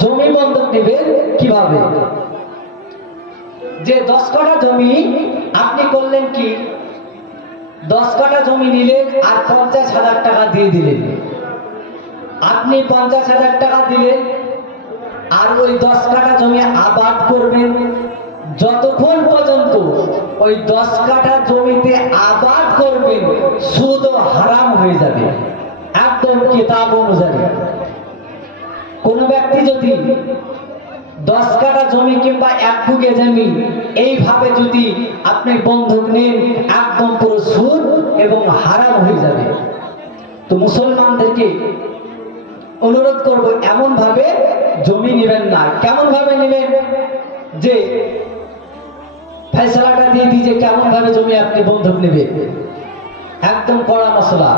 জমি বন্ধক নেবেন কীভাবে? যে দশ কাঠা জমি আপনি করলেন কি? দশ কাঠা জমি নিলেন আর পঞ্চাশ হাজার টাকা দিয়ে দিলেন। আপনি পঞ্চাশ হাজার টাকা দিলেন আর ওই দশ কাঠা জমি আবাদ করবেন। যতক্ষণ পর্যন্ত ওই দশ কাঠা জমিতে আবাদ করবেন সুদ হারাম হয়ে যাবে। একদম কিতাব অনুযায়ী। ব্যক্তি যদি দশ কাঠা জমি কিংবা এক বুকে জমি, এইভাবে যদি আপনি বন্ধক নেন, একদম পুরো সুদ এবং হারাম হয়ে যাবে। তো মুসলমানদেরকে অনুরোধ করব এমন ভাবে জমি নেবেন না। কেমন ভাবে নেবেন? যে ফেসলাটা দিয়ে দিই যে কেমন ভাবে জমি আপনি বন্ধক নেবেন। একদম কড়া মশলা।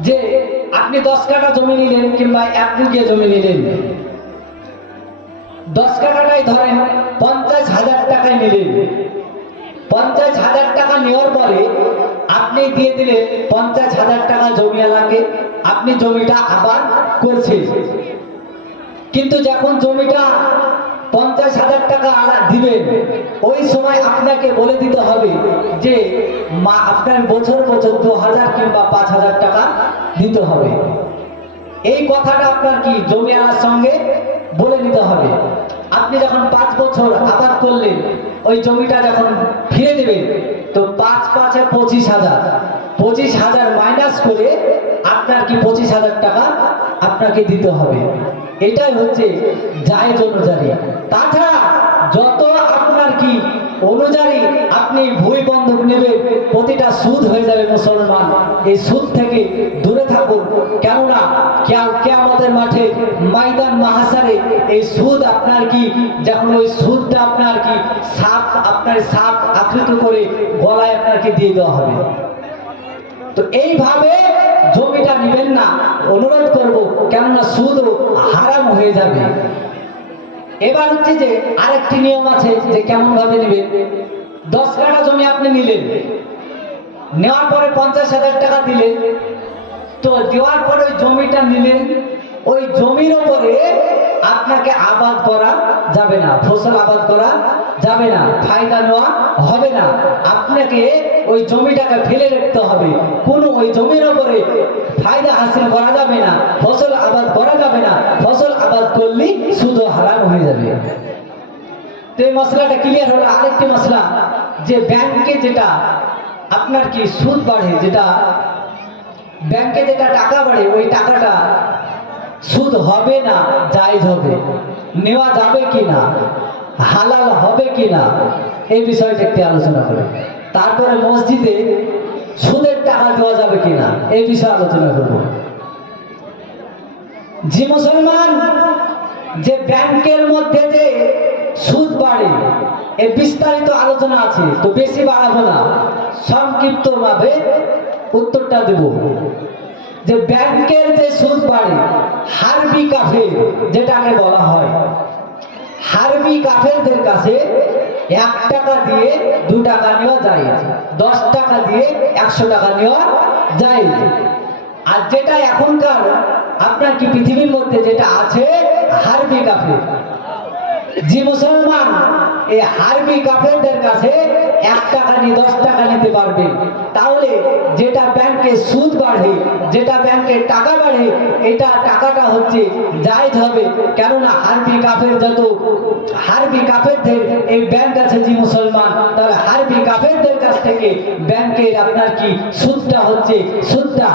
যে আপনি দশ কাঠা জমি নিলেন কিংবা এক বিঘে জমি নিলেন। দশ কাঠাটাই ধরেন, পঞ্চাশ হাজার টাকায় নিলেন। পঞ্চাশ হাজার টাকা নেওয়ার পরে আপনি দিয়ে দিলে পঞ্চাশ হাজার টাকা জমিওয়ালাকে আপনি জমিটা আবার করছেন। কিন্তু যখন জমিটা পঞ্চাশ হাজার টাকা দিবেন। ওই সময় আপনাকে বলে দিতে হবে যে, মা, আপনার বছর বছর দু হাজার কিংবা পাঁচ হাজার টাকা দিতে হবে। এই কথাটা আপনার কি জমি আনার সঙ্গে বলে দিতে হবে? আপনি যখন পাঁচ বছর আবাদ করলেন, ওই জমিটা যখন ফিরে দেবেন, তো পাঁচ পাঁচে পঁচিশ হাজার। পঁচিশ হাজার মাইনাস করে আপনার কি পঁচিশ হাজার টাকা আপনাকে দিতে হবে। এটাই হচ্ছে জায়েজ অনুযায়ী। তাছাড়া যত আপনার কি অনুযায়ী আপনি ভুই বন্ধক নেবেন প্রতিটা সুদ হয়ে যাবে মুসলমান। এই সুদ থেকে দূরে থাকুন। কেননা কে আমাদের মাঠে ময়দান মাহাসারে এই সুদ আপনার কি যখন ওই সুদটা আপনার কি সাপ, আপনার সাপ আকৃত করে গলায় আপনাকে দিয়ে দেওয়া হবে। তো এইভাবে জমিটা নেবেন না। অনুরোধ করব, কেননা সুদ হারাম হয়ে যাবে। এবার হচ্ছে যে আরেকটি নিয়ম আছে যে কেমন ভাবে নেবেন? দশ কাঠা জমি আপনি নিলেন। নেওয়ার পরে পঞ্চাশ হাজার টাকা দিলেন। তো দেওয়ার পরে ওই জমিটা নিলেন। ওই জমির ওপরে আপনাকে আবাদ করা যাবে না। ফসল আবাদ করা যাবে না। ফায়দা নেওয়া হবে না। আপনাকে ওই জমিটাকে ফেলে রাখতে হবে। কোনো ওই জমির ওপরে ফায়দা হাসিল করা যাবে না, ফসল আবাদ করা যাবে না, ফসল আবাদ করলেই শুধু হারাম হয়ে যাবে। তো এই মশলাটা ক্লিয়ার হলো। আরেকটি মশলা, যে ব্যাংকে যেটা আপনার কি সুদ বাড়ে, যেটা ব্যাংকে যেটা টাকা বাড়ে, ওই টাকাটা সুদ হবে না, জায়জ হবে। নেওয়া যাবে কি না হালাল হবে কি না এই বিষয়টা একটি আলোচনা করে। তারপরে মসজিদে সুদের টাকা দেওয়া যাবে কি না এই বিষয়ে আলোচনা করব। যে মুসলমান যে ব্যাংকের মধ্যে যে সুদ বাড়ে এর বিস্তারিত আলোচনা আছে, তো বেশি বাড়াবো না সংক্ষিপ্ত ভাবে উত্তরটা দেব। যে ব্যাংকের যে সুদ বাড়ে, হারবি কাফে যেটাকে বলা হয়, হারবি কাফেরদের কাছে এক টাকা দিয়ে দু টাকা নেওয়া যায়। দশ টাকা দিয়ে একশো টাকা নেওয়া যায়। আর যেটা এখনকার, আপনার কি পৃথিবীর মধ্যে যেটা আছে হারবি কাফের। যে মুসলমান এই হারবি কাফেরদের কাছে এক টাকা নিয়ে, দশ টাকা নিতে পারবে। তাহলে যেটা ব্যাংকে সুদ বাড়ে, যেটা ব্যাংকে টাকা বাড়ে, এটা টাকাটা হচ্ছে জায়জ হবে। কেননা হারবি কাফের যত হারবি কাফেরদের এই ব্যাংক আছে যে মুসলমান, তার হারবি কাফেরদের কাছ থেকে ব্যাংকের আপনার কি সুদটা হচ্ছে? সুদটা